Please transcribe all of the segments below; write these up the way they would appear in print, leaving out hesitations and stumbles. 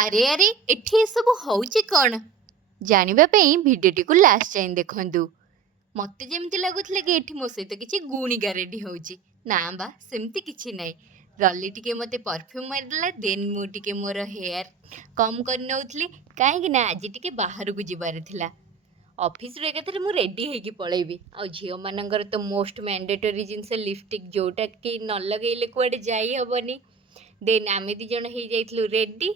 ଆରେ ଆରେ ଏଠି ଏସବୁ ହଉଛି କ'ଣ ଜାଣିବା ପାଇଁ ଭିଡ଼ିଓଟିକୁ ଲାଷ୍ଟ ଯାଏଁ ଦେଖନ୍ତୁ। ମତେ ଯେମିତି ଲାଗୁଥିଲା କି ଏଠି ମୋ ସହିତ କିଛି ଗୁଣିଗା ରେଡି ହଉଛି। ନା ବା ସେମିତି କିଛି ନାହିଁ। ରଲି ଟିକେ ମତେ ପରଫ୍ୟୁମ୍ ମାରିଦେଲା, ଦେନ୍ ମୁଁ ଟିକେ ମୋର ହେୟାର କମ୍ କରି ନେଉଥିଲି, କାହିଁକି ନା ଆଜି ଟିକେ ବାହାରକୁ ଯିବାର ଥିଲା। ଅଫିସରୁ ଏକାଥରେ ମୁଁ ରେଡ଼ି ହେଇକି ପଳେଇବି। ଆଉ ଝିଅମାନଙ୍କର ତ ମୋଷ୍ଟ ମ୍ୟାଣ୍ଡେଟୋରୀ ଜିନିଷ ଲିପଷ୍ଟିକ୍, ଯୋଉଟା କି ନ ଲଗେଇଲେ କୁଆଡ଼େ ଯାଇ ହବନି। ଦେନ୍ ଆମେ ଦି ଜଣ ହେଇଯାଇଥିଲୁ ରେଡ଼ି।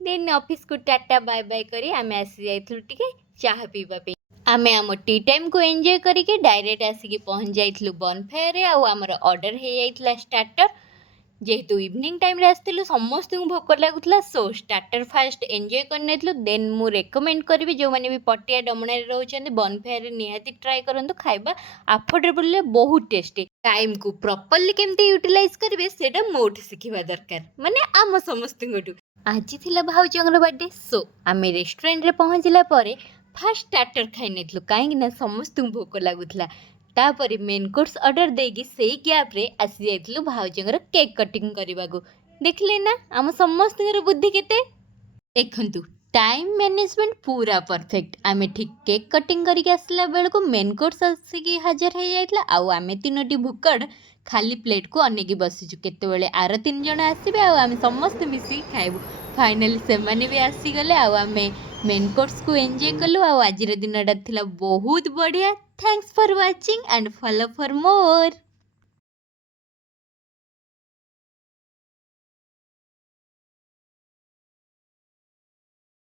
ଦେନ୍ ଅଫିସକୁ ଟାଟା ବାଏ ବାଏ କରି ଆମେ ଆସି ଯାଇଥିଲୁ ଟିକେ ଚାହା ପିଇବା ପାଇଁ। ଆମେ ଆମ ଟି ଟାଇମ୍କୁ ଏନ୍ଜୟ କରିକି ଡାଇରେକ୍ଟ ଆସିକି ପହଞ୍ଚି ଯାଇଥିଲୁ ବନଫାୟାରରେ। ଆଉ ଆମର ଅର୍ଡ଼ର ହେଇଯାଇଥିଲା ଷ୍ଟାର୍ଟର। ଯେହେତୁ ଇଭିନିଂ ଟାଇମ୍ରେ ଆସିଥିଲୁ, ସମସ୍ତଙ୍କୁ ଭୋକ ଲାଗୁଥିଲା, ସୋ ଷ୍ଟାର୍ଟର ଫାଷ୍ଟ ଏନ୍ଜୟ କରିନେଇଥିଲୁ। ଦେନ୍ ମୁଁ ରେକମେଣ୍ଡ କରିବି ଯେଉଁମାନେ ବି ପଟିଆ ଡମଣାରେ ରହୁଛନ୍ତି, ବନଫାୟାରରେ ନିହାତି ଟ୍ରାଏ କରନ୍ତୁ। ଖାଇବା ଆଫୋର୍ଡେବଲରେ ବହୁତ ଟେଷ୍ଟି। ଟାଇମ୍କୁ ପ୍ରପରଲି କେମିତି ୟୁଟିଲାଇଜ୍ କରିବେ ସେଇଟା ମୋଠୁ ଶିଖିବା ଦରକାର, ମାନେ ଆମ ସମସ୍ତଙ୍କଠୁ। ଆଜି ଥିଲା ଭାଉଜଙ୍କର ବାର୍ଥଡେ, ସୋ ଆମେ ରେଷ୍ଟୁରାଣ୍ଟରେ ପହଞ୍ଚିଲା ପରେ ଫାଷ୍ଟ ଷ୍ଟାର୍ଟର ଖାଇ ନେଇଥିଲୁ, କାହିଁକି ନା ସମସ୍ତଙ୍କୁ ଭୋକ ଲାଗୁଥିଲା। ତାପରେ ମେନ୍ କୋର୍ସ ଅର୍ଡ଼ର ଦେଇକି ସେଇ ଗ୍ୟାପ୍ରେ ଆସି ଯାଇଥିଲୁ ଭାଉଜଙ୍କର କେକ୍ କଟିଂ କରିବାକୁ। ଦେଖିଲେ ନା ଆମ ସମସ୍ତଙ୍କର ବୁଦ୍ଧି କେତେ। ଦେଖନ୍ତୁ, ଟାଇମ୍ ମ୍ୟାନେଜମେଣ୍ଟ ପୁରା ପରଫେକ୍ଟ। ଆମେ ଠିକ୍ କେକ୍ କଟିଂ କରିକି ଆସିଲା ବେଳକୁ ମେନ୍ କୋର୍ସ ଆସିକି ହାଜର ହେଇଯାଇଥିଲା। ଆଉ ଆମେ ତିନୋଟି ଭୁକଡ଼ ଖାଲି ପ୍ଲେଟ୍କୁ ଅନେଇକି ବସିଛୁ, କେତେବେଳେ ଆର 3 ଜଣ ଆସିବେ ଆଉ ଆମେ ସମସ୍ତେ ମିଶିକି ଖାଇବୁ। ଫାଇନାଲି ସେମାନେ ବି ଆସିଗଲେ, ଆଉ ଆମେ ମେନ୍ କୋର୍ସକୁ ଏନ୍ଜୟ କଲୁ। ଆଉ ଆଜିର ଦିନଟା ଥିଲା ବହୁତ ବଢ଼ିଆ। Thanks for watching and follow for more.